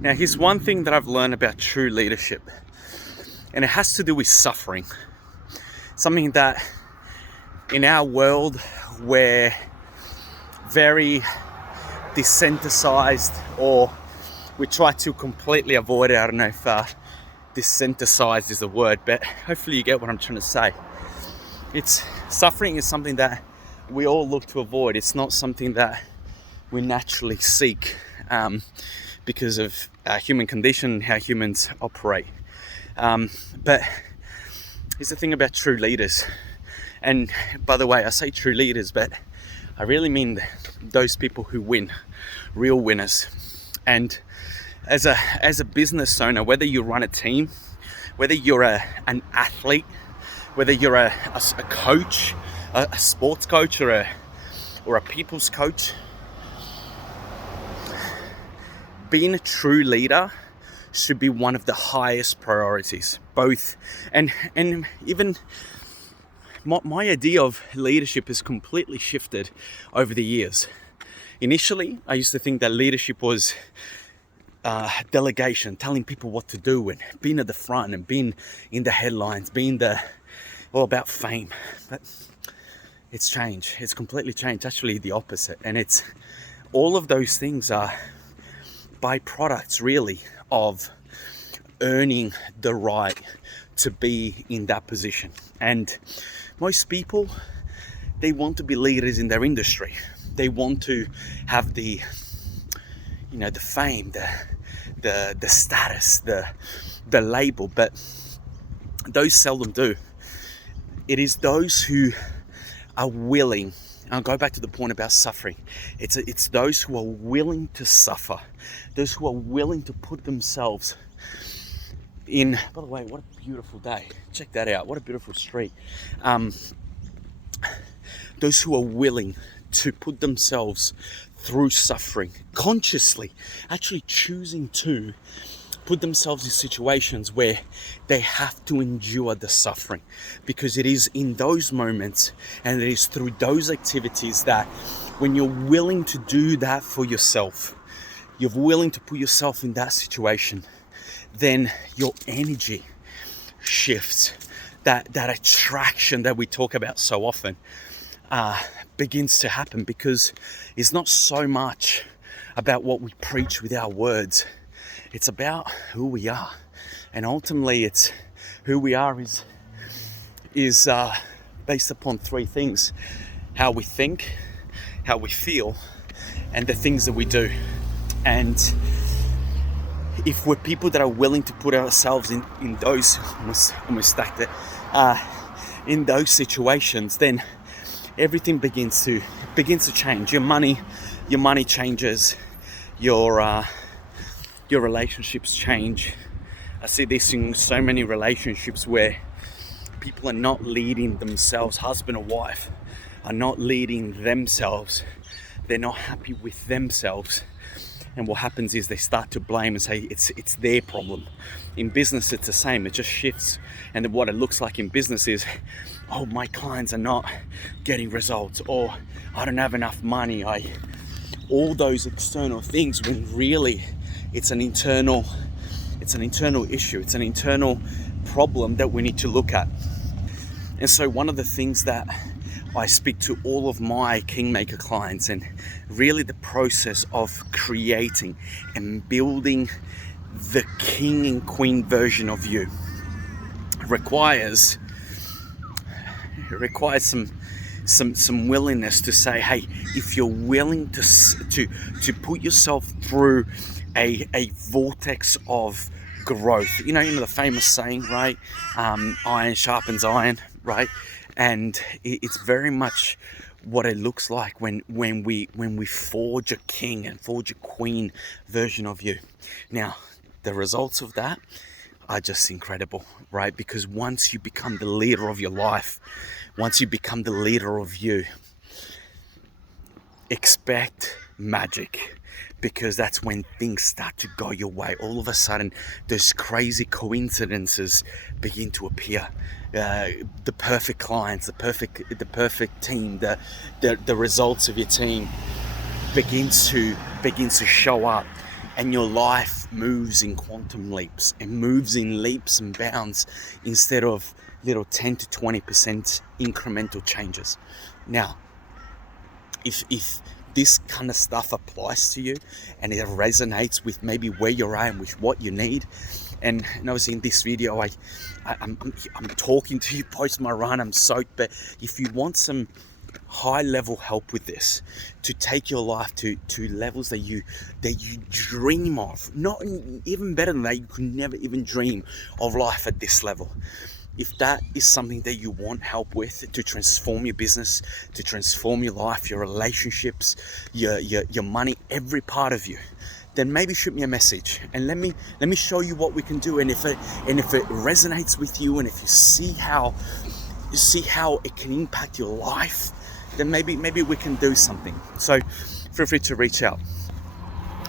Now, here's one thing that I've learned about true leadership, and it has to do with suffering. Something that in our world we're very desensitized, or we try to completely avoid it. I don't know if desensitized is the word, but hopefully you get what I'm trying to say. Suffering is something that we all look to avoid. It's not something that we naturally seek because of our human condition, how humans operate. But here's the thing about true leaders. And by the way, I say true leaders, but I really mean those people who win, real winners. And as a business owner, whether you run a team, whether you're an athlete, whether you're a coach, a sports coach, or a people's coach, being a true leader should be one of the highest priorities. Both, and even my idea of leadership has completely shifted over the years. Initially, I used to think that leadership was delegation, telling people what to do, and being at the front and being in the headlines, being all about fame. But it's changed. It's completely changed. Actually, the opposite. And it's all of those things are byproducts, really, of earning the right to be in that position. And most people, they want to be leaders in their industry. They want to have the fame, the status, the label, but those seldom do. It is those who are willing. I'll go back to the point about suffering. It's those who are willing to suffer, those who are willing to put themselves in. By the way, what a beautiful day! Check that out. What a beautiful street. Those who are willing to put themselves through suffering consciously, actually choosing to put themselves in situations where they have to endure the suffering, because it is in those moments and it is through those activities that when you're willing to do that for yourself, you're willing to put yourself in that situation, then your energy shifts. That attraction that we talk about so often begins to happen, because it's not so much about what we preach with our words. It's about who we are, and ultimately, it's who we are is based upon three things: how we think, how we feel, and the things that we do. And if we're people that are willing to put ourselves in those, almost stacked it, in those situations, then everything begins to change. Your money changes. Your relationships change. I see this in so many relationships where people are not leading themselves. Husband or wife are not leading themselves. They're not happy with themselves. And what happens is they start to blame and say it's their problem. In business, it's the same. It just shifts. And what it looks like in business is, oh, my clients are not getting results, or I don't have enough money. All those external things, when really it's an internal issue. It's an internal problem that we need to look at. And so one of the things that I speak to all of my Kingmaker clients, and really the process of creating and building the king and queen version of you requires some willingness to say, hey, if you're willing to put yourself through a vortex of growth, you know the famous saying, right? Iron sharpens iron, right? And it's very much what it looks like when we forge a king and forge a queen version of you. Now, the results of that are just incredible, right? Because once you become the leader of your life, once you become the leader of you, expect magic, because that's when things start to go your way. All of a sudden, those crazy coincidences begin to appear. The perfect clients, the perfect team, the results of your team begins to show up. and your life moves in quantum leaps and moves in leaps and bounds instead of little 10 to 20% incremental changes. Now, if this kind of stuff applies to you and it resonates with maybe where you're at and with what you need, and obviously in this video I'm talking to you post my run, I'm soaked, but if you want some high level help with this to take your life to levels that you dream of, not even better than that, you could never even dream of life at this level. If that is something that you want help with to transform your business, to transform your life, your relationships, your money, every part of you, then maybe shoot me a message and let me show you what we can do. And if it resonates with you, and if you see how it can impact your life, then maybe we can do something. So feel free to reach out.